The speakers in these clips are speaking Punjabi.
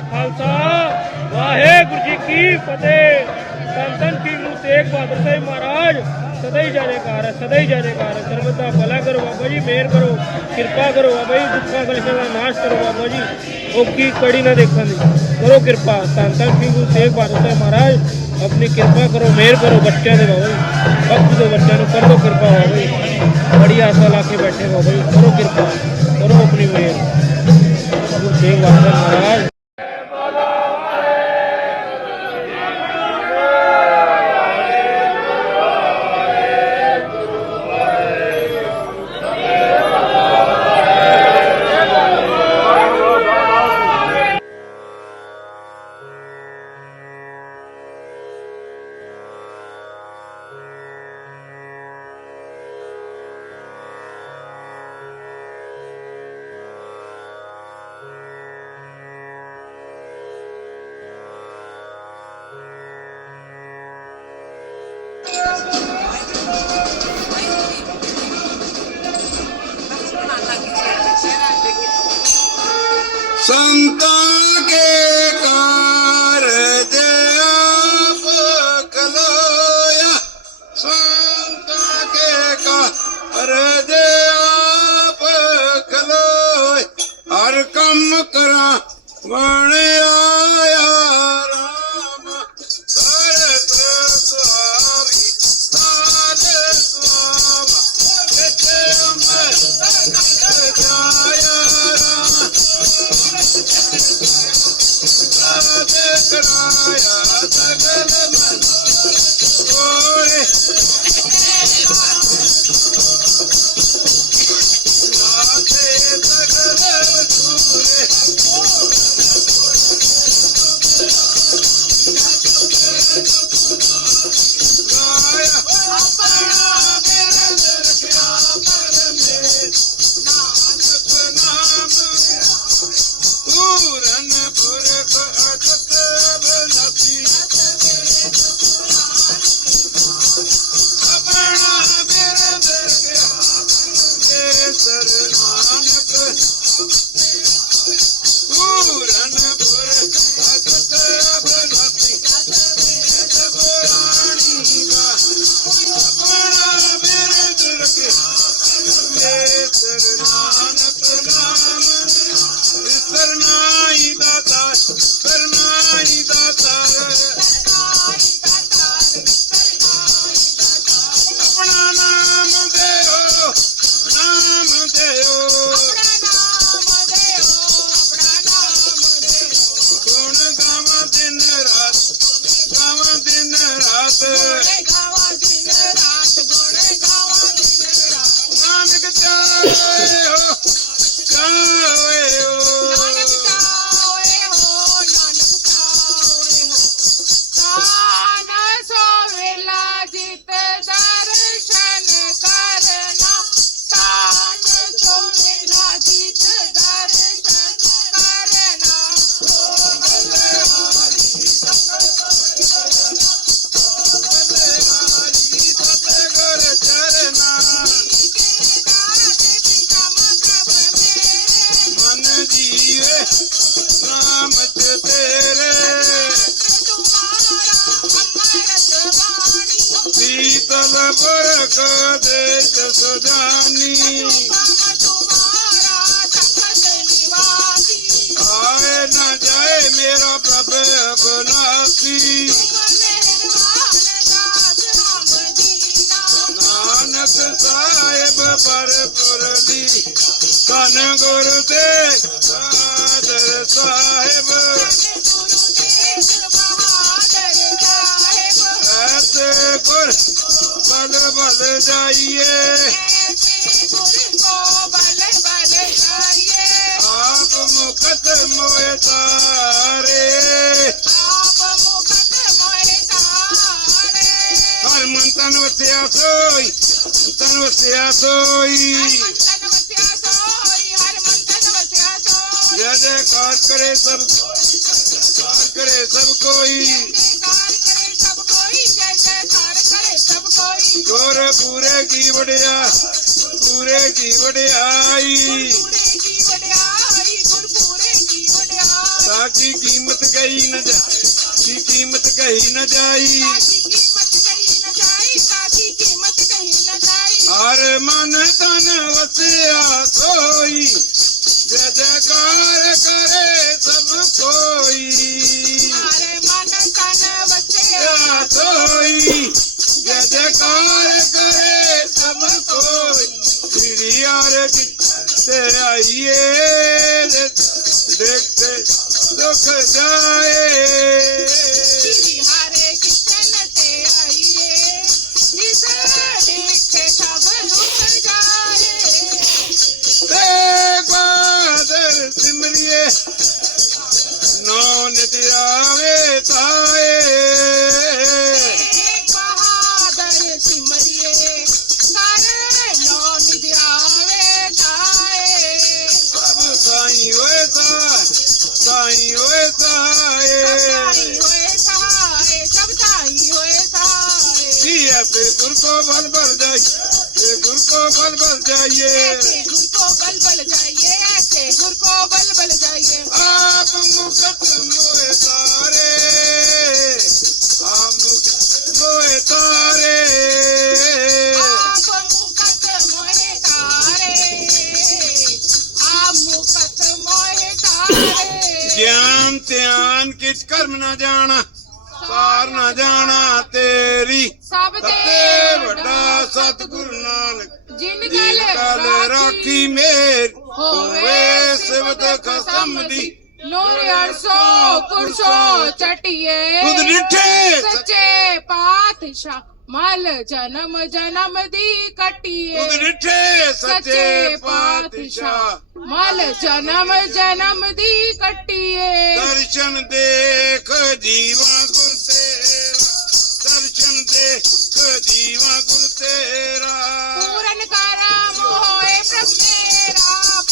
ਖਾਲਸਾ। ਵਾਹਿਗੁਰੂ ਜੀ ਕੀ ਫਤਿਹ। ਧੰਨ ਕੀ ਗੁਰੂ ਤੇਗ ਬਹਾਦਰ ਸਾਹਿਬ ਮਹਾਰਾਜ, ਸਦਾ ਹੀ ਜੈਕਾਰ ਸਦਾ ਹੀ ਜੈਕਾਰ ਸਰਬਤ ਦਾ ਭਲਾ ਕਰੋ ਬਾਬਾ ਜੀ, ਮਿਹਰ ਕਰੋ, ਕਿਰਪਾ ਕਰੋ ਬਾਬਾ ਜੀ, ਦੁੱਖਾਂ ਕਲੇਸ਼ਾਂ ਦਾ ਨਾਸ਼ ਕਰੋ ਬਾਬਾ ਜੀ। ਉਹ ਕੀ ਕੜੀ ਨਾ ਦੇਖਣ ਦੀ। ਕਰੋ ਕਿਰਪਾ। ਧੰਨ ਕੀ ਗੁਰੂ ਤੇਗ ਬਹਾਦਰ ਸਾਹਿਬ ਮਹਾਰਾਜ, ਆਪਣੀ ਕਿਰਪਾ ਕਰੋ, ਮਿਹਰ ਕਰੋ ਬੱਚਿਆਂ ਦੇ ਬਾਬਾ ਜੀ। ਬਖਸ਼ ਦੇ ਬੱਚਿਆਂ ਨੂੰ ਕਰ ਕਿਰਪਾ ਬਾਬਾ ਜੀ। ਬੜੀ ਆਸਾ ਲਾ ਕੇ ਬੈਠੇ ਬਾਬਾ ਜੀ। ਕਰੋ ਕਿਰਪਾ। ਕਰੋ ਆਪਣੀ ਮਿਹਰ। ਗੁਰੂ ਤੇਗ ਬਹਾਦਰ ਮਹਾਰਾਜ। ਸੰਤਾਂ Yeah. पीतर दे सजानी आए न चव अप नी ਸਾਹਿਬ ਪਰਪੁਰ ਦੀ ਧੰਨ ਗੁਰੂ ਤੇ ਸਾਦਰ ਸਾਹਿਬ। ਐਸੇ ਗੁਰ ਬਲ ਬਲ ਜਾਈਏ। ਆਪ ਮੁਕਤ ਮੋਏ ਤਾਰੇ। ਹਰ ਮਨ ਤਨ ਵਸਿਆ ਸੋਈ। ਤਨ ਵਸਿਆ ਸੋਈ ਜੈ ਜੈਕਾਰ ਕਰੇ ਸਭ ਕਾਰ ਕਰੇ ਸਭ ਕੋਈ ਗੁਰ ਪੂਰੇ ਕੀ ਵਡਿਆ ਪੂਰੇ ਕੀ ਵਡਿਆਈ ਸਾਕੀ ਕੀਮਤ ਕਹੀ ਨਾ ਜਾ ਕੀ ਕੀਮਤ ਕਹੀ ਨਾ ਜਾਈ। हर तन वसिया सोई। जय जयकार करे सब कोई। हरे मन तन वसिया सोई। जय जयकार घर सभु से आइए देखते दुख जाए। ਜੀ ਐਸੇ ਗੁਰ ਕੋ ਬਲ ਬਲ ਜਾਈ ਤੇ ਗੁਰ ਕੋ ਬਲ ਬਲ ਜਾਈਏ गुर को बल बल जाइए ऐसे गुर को बल बल जाइए ਆਪ ਮੁਕਤ ਮੋਏ ਤਾਰੇ ਆਪ ਮੁਕਤ ਮੋਏ ਤਾਰੇ आप मुकत मोहे तारे आप मुकत मोहे तारे ਗਿਆਨ ਧਿਆਨ ਕਿਛ ਕਰਮ ਨਾ ਜਾਣਾ ਸਾਰ ਨਾ ਜਾਣਾ ਤੇਰੀ। ਸਭ ਤੇ ਵੱਡਾ ਸਤਿਗੁਰ ਨਾਨਕ ਜਿਨ ਕਾਲ ਰਾਖੀ ਮੇਰ ਹੋਵੇ ਸਿਵਤ ਖਸਮ ਦੀ। ਨੂਰ ਅਰਸੋ ਪੁਰਸ਼ੋ ਚਟਿਏ ਤੁਧ ਡਿਠੇ ਸੱਚੇ ਪਾਤਸ਼ਾਹ ਮਲ ਜਨਮ ਜਨਮ ਦੀ ਕਟਿਏ ਤੁਧ ਡਿਠੇ ਸੱਚੇ ਸੱਚੇ ਪਾਤਸ਼ਾਹ ਪਾਤਸ਼ਾਹ ਮਲ ਜਨਮ ਜਨਮ ਦੀ ਕਟਿਏ ਦਰਸ਼ਨ ਦੇਖ ਜੀਵਾ ਗੁਰ ਤੇਰਾ ਦਰਸ਼ਨ ਦੇਖ ਜੀਵਾ ਗੁਰ ਤੇਰਾ ਪੂਰਨ ਕਰਮ ਹੋਏ ਪ੍ਰਭ ਮੇਰਾ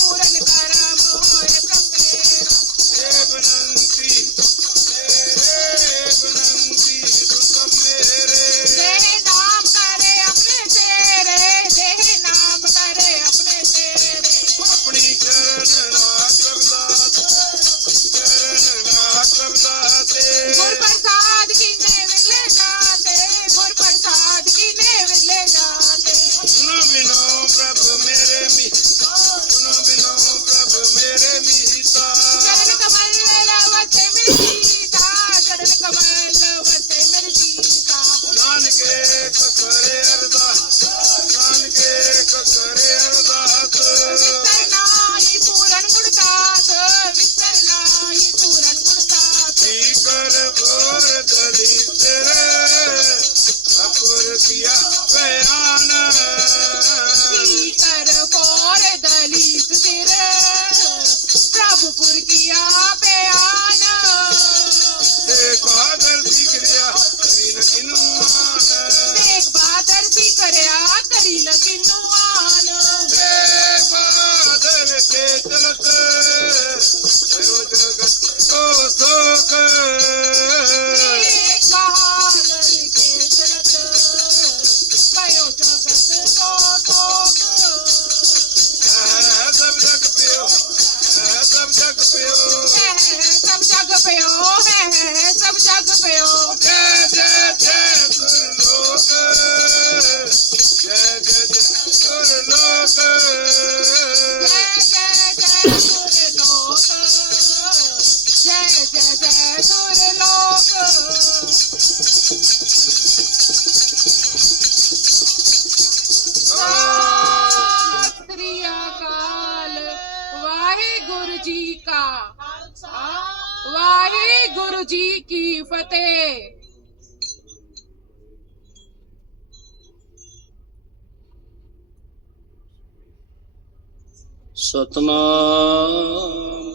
ਹੈ ਵਾਹਿਗੁਰੂ ਜੀ ਕੀ ਫਤਿਹ। ਸਤਨਾਮ।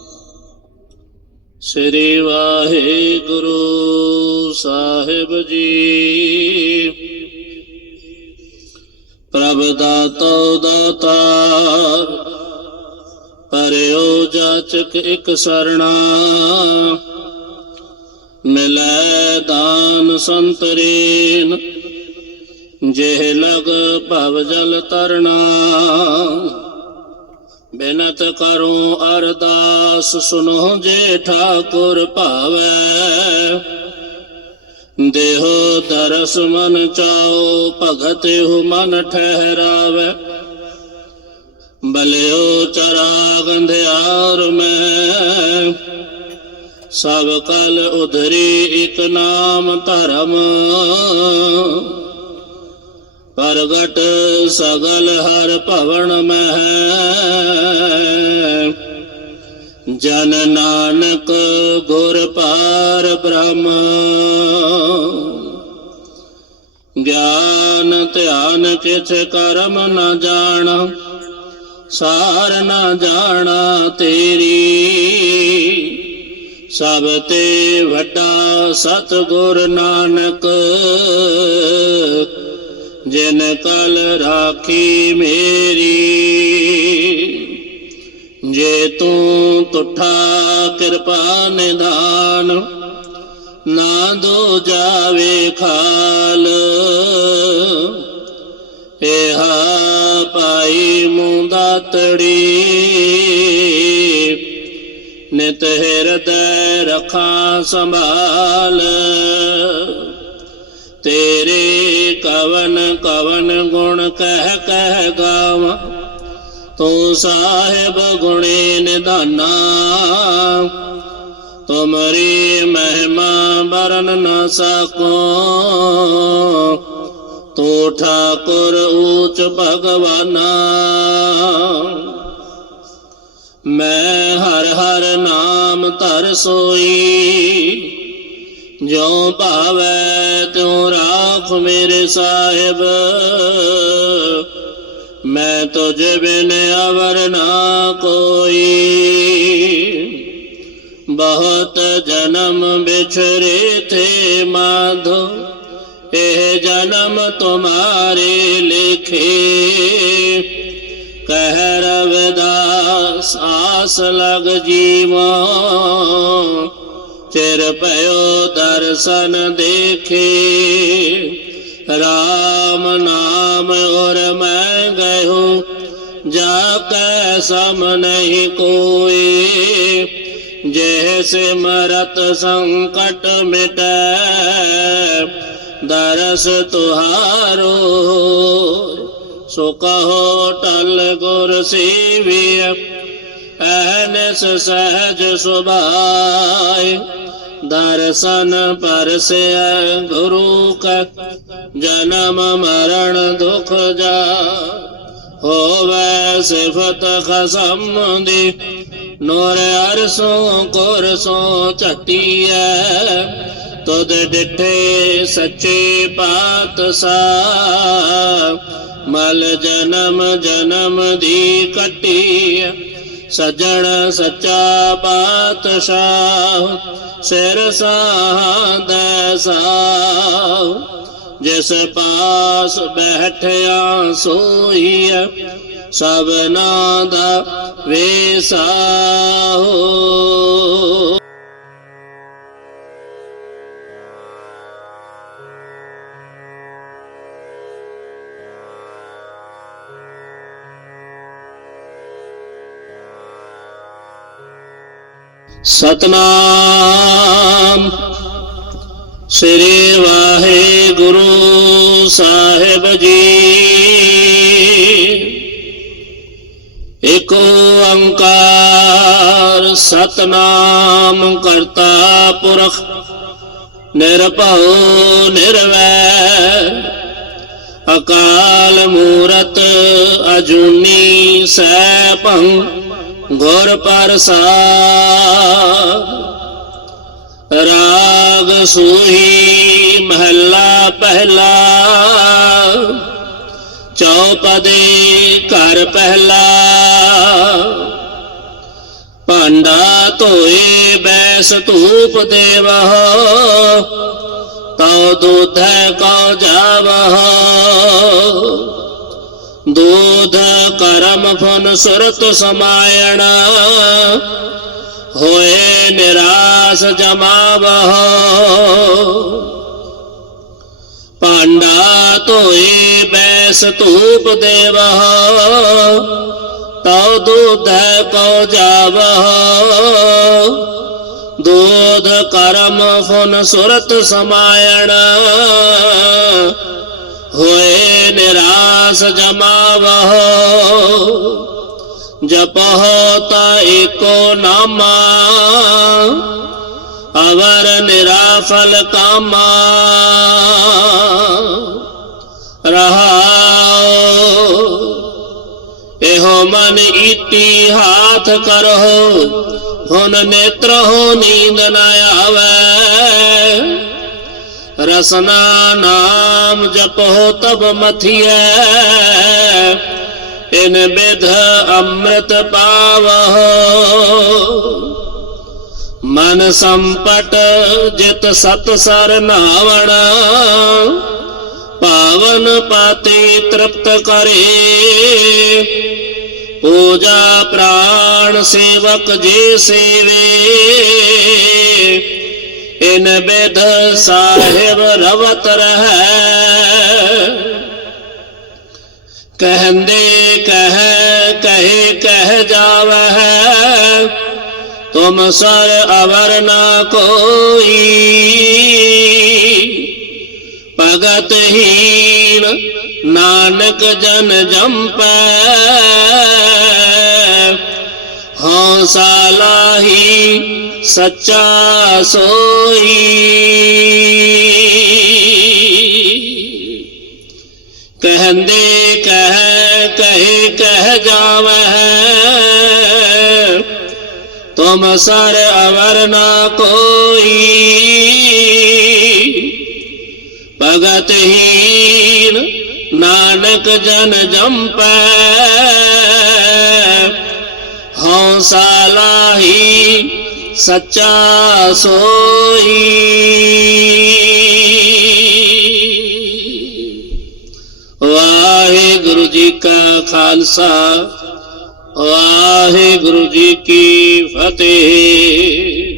ਸ੍ਰੀ ਵਾਹਿਗੁਰੂ ਸਾਹਿਬ ਜੀ। ਪ੍ਰਭ ਦਾਤਾ ਦਾਤਾਰ ਪਰਿਓ ਜਾਚਕ ਇਕ ਸਰਣਾ। ਮਿਲੈ ਦਾਨ ਸੰਤਰੇਨ ਜਿਹ ਲਗ ਭਵ ਜਲ ਤਰਣਾ। ਬਿਨਤ ਕਰੋ ਅਰਦਾਸ, ਸੁਨੋ ਜੇ ਠਾਕੁਰ ਭਾਵੈ। ਦੇਹੋ ਦਰਸ ਮਨ ਚਾਓ, ਭਗਤ ਹੋ ਮਨ ਠਹਿਰਾਵੇ। ਬਲਿਓ ਚਰਾ ਗੰਧਿਆਰ ਮੈਂ ਸਭ ਕਲ ਉਧਰੀ ਇਕ ਨਾਮ ਧਰਮ। ਪ੍ਰਗਟ ਸਗਲ ਹਰ ਭਵਨ ਮਹਿ। ਜਨ ਨਾਨਕ ਗੁਰ ਪਾਰ ਬ੍ਰਹਮ। ਗਿਆਨ ਧਿਆਨ ਕਿਛ ਕਰਮ ਨ ਜਾਣ, ਸਾਰ ਨ ਜਾਣਾ ਤੇਰੀ। ਸਭ ਤੇ ਵੱਡਾ ਸਤਿਗੁਰ ਨਾਨਕ, ਜਿਨ ਕਲ ਰਾਖੀ ਮੇਰੀ, ਜੇ ਤੂੰ ਤੁਠਾ ਕਿਰਪਾ ਨਿਦਾਨ ਨਾ ਦੋ ਜਾਵੇ ਖਾਲ ਇਹਾ ਪਾਈ ਮੁੰਦਾਤੜੀ ਨਿਤ ਹਿਰਦੈ ਰਖਾਂ ਸੰਭਾਲ। ਤੇਰੇ ਕਵਨ ਕਵਨ ਗੁਣ ਕਹਿ ਕਹਿ ਗਾਵਾਂ। ਤੂੰ ਸਾਹਿਬ ਗੁਣੇ ਨਿਧਾਨਾ। ਤੁਮਰੀ ਮਹਿਮਾ ਬਰਨ ਨਾ ਸਕੋ। ਤੂੰ ਠਾਕੁਰ ਊਚ ਭਗਵਾਨਾ। ਮੈਂ ਹਰ ਹਰ ਨਾਮ ਧਰ ਸੋਈ। ਜੋ ਭਾਵੈ ਤਿਉ ਰਾਖ ਮੇਰੇ ਸਾਹਿਬ। ਮੈਂ ਤੁਝ ਬਿਨ ਅਵਰ ਨਾ ਕੋਈ। ਬਹੁਤ ਜਨਮ ਵਿਛਰੇ ਥੇ ਮਾਧੋ। ਇਹ ਜਨਮ ਤੁਮਾਰੇ ਲਿਖੇ। ਆਸ ਲਗ ਜੀਵਾ ਚਿਰ ਭਇਓ ਦਰਸ਼ਨ ਦੇਖੇ ਰਾਮ ਨਾਮ ਔਰ ਮੈਂ ਗਇਓ ਜਾ ਕੈ ਸਮ ਨਹੀਂ ਕੋਏ ਜੇ ਸਿਮਰਤ ਸੰਕਟ ਮਿਟੈ ਦਰਸ ਤੁਹਾਰੋ ਸੋ ਕਹੋ ਟਲ ਗੁਰ ਸੇਵਿਆ ਐਨਸ ਸਹਜ ਸੁਭਾਏ, ਦਰਸ਼ਨ ਪਰਸਿਆ ਗੁਰੂ ਕਾ, ਜਨਮ ਮਰਨ ਦੁਖ ਜਾ ਹੋਵੇ ਸਿਫਤ ਖਸਮ ਦੀ, ਨੂਰ ਅਰਸੋਂ ਕੁਰਸੋਂ ਝਟੀਐ। ਤੁਧ ਡਿਠੇ ਸੱਚੇ ਪਾਤਸ਼ਾਹ, ਮਲ ਜਨਮ ਜਨਮ ਦੀ ਕਟੀ ਸਜਣ ਸੱਚਾ ਪਾਤਸ਼ਾਹ ਸਿਰ ਸਾਹਦੈ ਸਾਹ। ਜਿਸ ਪਾਸ ਬੈਠਿਆ ਸੋਈਐ ਸਭਨਾ ਦਾ ਵੇਸਾਹੋ ਸਤਨਾਮ। ਸ੍ਰੀ ਵਾਹਿਗੁਰੂ ਸਾਹਿਬ ਜੀ। ਏਕ ਓੰਕਾਰ ਸਤਨਾਮ ਕਰਤਾ ਪੁਰਖ, ਨਿਰਭਉ, ਨਿਰਵੈਰ। ਅਕਾਲ ਮੂਰਤ ਅਜੂਨੀ ਸੈਭੰ ਗੁਰ ਪ੍ਰਸਾਦ ਰਾਗ ਸੂਹੀ ਮਹੱਲਾ ਪਹਿਲਾ, ਚੌਪਦੇ ਘਰ ਪਹਿਲਾ। ਭਾਂਡਾ ਧੋਏ, ਬੈਸ ਧੂਪ ਦੇਵਹੁ, ਤਉ ਦੁਧੈ ਕਉ ਜਾਵਹੁ। ਦੂਧ ਕਰਮ ਫਨ ਸੁਰਤ ਸਮਾਇਣਾ ਹੋਏ ਨਿਰਾਸ ਜਮਾਵਹੁ ਭਾਂਡਾ ਧੋਏ ਬੈਸ ਧੂਪ ਦੇਵਹੁ ਤਉ ਦੁਧੈ ਕਉ ਜਾਵਹੁ ਦੂਧ ਕਰਮ ਫੁਨ ਸੁਰਤ ਸਮਾਇਣ ਹੋਏ ਨਿਰਾਸ ਜਮਾਵਹੁ ਜਪਹੁ ਤਾ ਏਕੋ ਨਾਮਾ ਅਵਰ ਨਿਰਾਫਲ ਕਾਮਾ ਰਹਾਉ ਇਹੋ ਮਨ ਈਤੀ ਹਾਥ ਕਰੋ ਹੁਨ ਨੇਤਰ ਹੋ ਨੀਂਦ ਨ ਆਵੇ ਰਸਨਾ ਨਾਮ ਜਪੋ ਤਬ ਮਥਿਐ। ਇਨ ਬਿਧ ਅੰਮ੍ਰਿਤ ਪਾਵਹੁ। ਮਨ ਸੰਪਟ ਜਿਤ ਸਤ ਸਰ ਨਾਵਣ। ਪਾਵਨ ਪਾਤੇ ਤ੍ਰਿਪਤ ਕਰੇ। ਪੂਜਾ ਪ੍ਰਾਣ ਸੇਵਕ ਜੇ ਸੇਵੇ। ਇਨ ਬਿਧ ਸਾਹਿਬ ਰਵਤ ਰਹੈ। ਕਹਿੰਦੇ ਕਹਿ, ਕਹੇ ਕਹਿ ਜਾਵਹਿ। ਤੁਮ ਸਰ ਅਵਰ ਨਾ ਕੋਈ। ਭਗਤ ਹੀਨ ਨਾਨਕ ਜਨ ਜੰਪੈ। ਹਉਸਾ ਲਾਹੀ ਸੱਚਾ ਸੋਈ। ਕਹਿੰਦੇ ਕਹਿ, ਕਹੇ, ਕਹਿ ਜਾਵਹਿ। ਤੁਮ ਸਰ ਅਵਰ ਨਾ ਕੋਈ। ਭਗਤ ਹੀਨ ਨਾਨਕ ਜਨ ਜੰਪੈ। ਹਉਸਾ ਲਾਹੀ ਸੱਚਾ ਸੋਈ। ਵਾਹਿਗੁਰੂ ਜੀ ਕਾ ਖਾਲਸਾ, ਵਾਹਿਗੁਰੂ ਜੀ ਕੀ ਫਤਿਹ।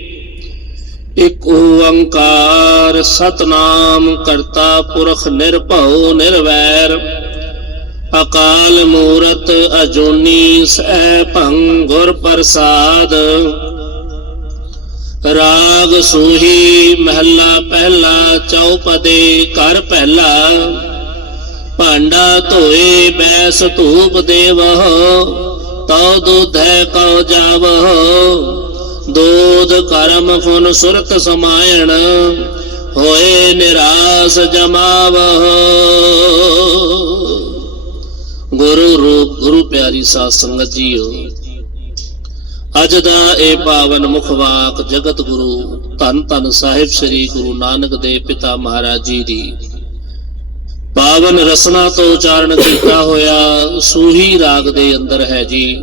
ਇਕ ਓੰਕਾਰ ਸਤਨਾਮ ਕਰਤਾ ਪੁਰਖ ਨਿਰਭਉ ਨਿਰਵੈਰ। ਅਕਾਲ ਮੂਰਤ ਅਜੂਨੀ ਸੈ ਭੰ ਗੁਰ ਪ੍ਰਸਾਦ। ਰਾਗ ਸੂਹੀ ਮਹੱਲਾ ਪਹਿਲਾ, ਚੌਪਦੇ ਕਰ ਪਹਿਲਾ। ਭਾਂਡਾ ਧੋਏ ਬੈਸ ਧੂਪ ਦੇਵਹੁ, ਤਉ ਦੁਧੈ ਕਉ ਜਾਵਹੁ। ਦੂਧ ਕਰਮ ਫੁਨ ਸੁਰਤ ਸਮਾਇਣ, ਹੋਏ ਨਿਰਾਸ ਜਮਾਵਹੁ। ਗੁਰੂ ਰੂਪ, ਗੁਰੂ ਪਿਆਰੀ ਸਾਧ ਸੰਗਤ ਜੀਓ। ਅੱਜ ਦਾ ਇਹ ਪਾਵਨ ਮੁਖਵਾਕ ਜਗਤ ਗੁਰੂ ਧੰਨ ਧੰਨ ਸਾਹਿਬ ਸ੍ਰੀ ਗੁਰੂ ਨਾਨਕ ਦੇਵ ਪਿਤਾ ਮਹਾਰਾਜ ਜੀ ਦੀ। ਪਾਵਨ ਰਸਨਾ ਤੋਂ ਉਚਾਰਨ ਕੀਤਾ ਹੋਇਆ ਸੂਹੀ ਰਾਗ ਦੇ ਅੰਦਰ ਹੈ ਜੀ।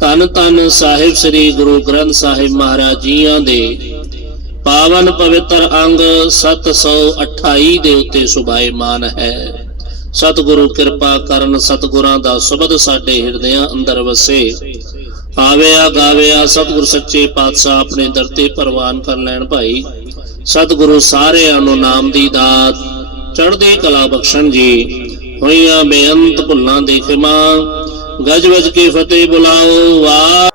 ਧੰਨ ਧੰਨ ਸਾਹਿਬ ਸ੍ਰੀ ਗੁਰੂ ਗ੍ਰੰਥ ਸਾਹਿਬ ਮਹਾਰਾਜ ਜੀਆਂ ਦੇ। ਪਾਵਨ ਪਵਿੱਤਰ ਅੰਗ 728 ਦੇ ਉੱਤੇ ਸੁਭਾਏਮਾਨ ਹੈ। ਸਤਿਗੁਰੂ ਕਿਰਪਾ ਕਰਨ ਸਤਿਗੁਰਾਂ ਦਾ ਸ਼ਬਦ ਸਾਡੇ ਹਿਰਦਿਆਂ ਅੰਦਰ ਵਸੇ। ਆਵਿਆ ਗਾਵਿਆ ਸਤਿਗੁਰ ਸੱਚੇ ਪਾਤਸ਼ਾਹ ਆਪਣੇ ਦਰ ਤੇ ਪ੍ਰਵਾਨ ਕਰ ਲੈਣ ਭਾਈ। ਸਤਿਗੁਰੂ ਸਾਰਿਆਂ ਨੂੰ ਨਾਮ ਦੀ ਦਾਤ, ਚੜ੍ਹਦੀ ਕਲਾ ਬਖਸ਼ਣ ਜੀ। ਹੋਈਆਂ ਬੇਅੰਤ ਭੁੱਲਾਂ ਦੀ ਖਿਮਾ ਗਜ ਵਜ ਕੇ ਫਤਿਹ ਬੁਲਾਓ, ਵਾਹ।